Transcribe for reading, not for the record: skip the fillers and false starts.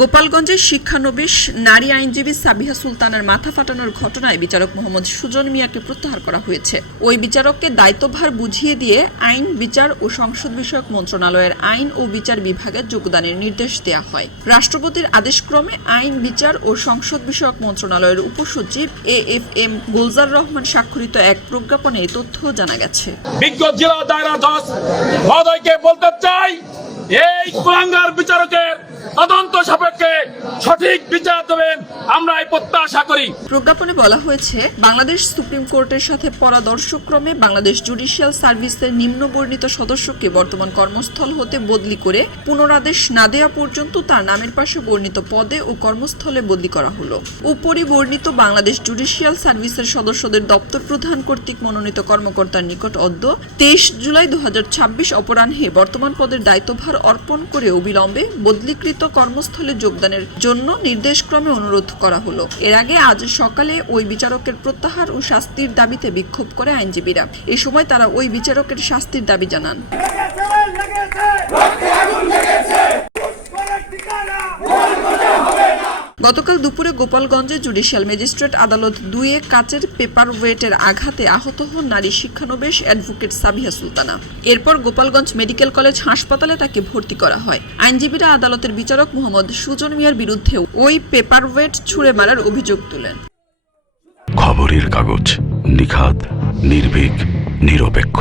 গোপালগঞ্জের শিক্ষানবিশ নারী আইনজীবী সাবিহা সুলতানার মাথা ফাটানোর ঘটনায় বিচারক মোহাম্মদ সুজন মিয়াকে প্রত্যাহার করা হয়েছে। ওই বিচারককে দায়িত্বভার বুঝিয়ে দিয়ে আইন, বিচার ও সংসদ বিষয়ক মন্ত্রণালয়ের আইন ও বিচার বিভাগে যোগদানের নির্দেশ দেওয়া হয়। রাষ্ট্রপতির আদেশক্রমে আইন, বিচার ও সংসদ বিষয়ক মন্ত্রণালয়ের উপসচিব AFM গুলজার রহমান স্বাক্ষরিত এক প্রজ্ঞাপনে এই তথ্য জানা গেছে। বিজ্ঞ জেলা দায়রা জজ মহোদয়কে বলতে চাই, এই কুলাঙ্গার বিচারকের তদন্ত সাপেক্ষে সঠিক বিচার দেবেন, আমরা এই প্রত্যাশা করি। প্রজ্ঞাপনে বলা হয়েছে, বাংলাদেশ সুপ্রিম কোর্টের সাথে পরামর্শক্রমে বাংলাদেশ জুডিশিয়াল সার্ভিসের নিম্নবর্ণিত সদস্যকে বর্তমান কর্মস্থল হতে বদলি করে পুনরাদেশ না দেওয়া পর্যন্ত তার নামের পাশে বর্ণিত পদে ও কর্মস্থলে বদলি করা হলো। উপরি বর্ণিত বাংলাদেশ জুডিশিয়াল সার্ভিসের সদস্যদের দপ্তর প্রধান কর্তৃক মনোনীত কর্মকর্তার নিকট অদ্য 23 জুলাই 2026 অপরাহ্নে বর্তমান পদের দায়িত্বভার অর্পণ করে অবিলম্বে বদলিকৃত কর্মস্থলে যোগদানের জন্য নির্দেশক্রমে অনুরোধ করা হলো। এর আগে আজ সকালে ওই বিচারকের প্রত্যাহার ও শাস্তির দাবিতে বিক্ষোভ করে আইনজীবীরা। এ সময় তারা ওই বিচারকের শাস্তির দাবি জানান। গতকাল দুপুরে গোপালগঞ্জে জুডিশিয়াল ম্যাজিস্ট্রেট আদালত 2-এ কাচের পেপার ওয়েটের আঘাতে আহত হন নারী শিক্ষানবিশ অ্যাডভোকেট সাবিহা সুলতানা। এরপর গোপালগঞ্জ মেডিকেল কলেজ হাসপাতালে তাকে ভর্তি করা হয়। আইনজীবীরা আদালতের বিচারক মোহাম্মদ সুজন মিয়ার বিরুদ্ধে ওই পেপার ওয়েট ছুঁড়ে মারার অভিযোগ তুলেন। খবরের কাগজ, নিখাত, নির্ভীক, নিরপেক্ষ।